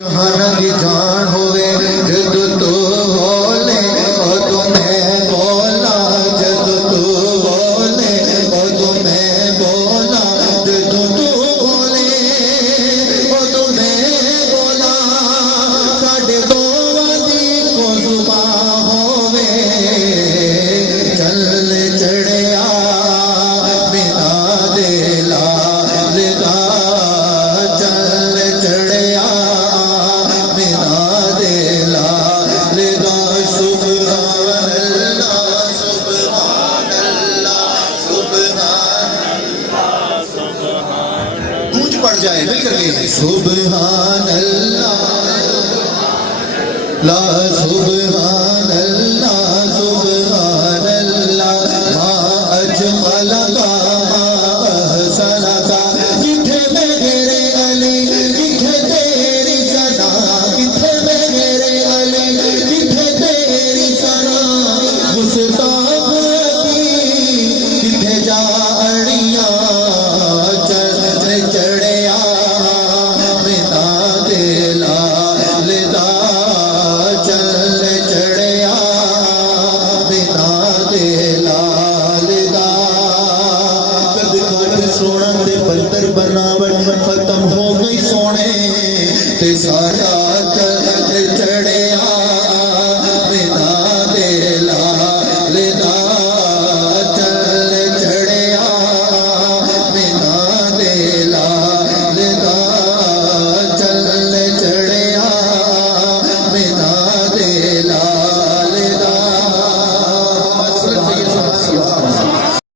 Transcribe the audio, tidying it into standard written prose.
جہان دی جان ہوئے جد تو بولے ادو میں بولا جد تو بولے ادو میں بولا جد تو بولے ادو میں بولا ساڈے دوواں دی کو زبان ہووے چل چڑھیا بنا دے لال دا چل چڑھیا پڑ جائے مل کر کے سبحان اللہ لا سبحان اللہ سبحان اللہ ما اجمل کا ما احسن کا کتھے میرے علی کتھے تیری ثنا کتھے میرے علی کتھے تیری ثنا گستاخ کتھے جا اڑیاں چڑھیا بنا دے لال دا چل چڑھیا بنا دے لال دا کد کٹ سونا دے بندر بناوٹ ختم ہو گئی سونے تے سارا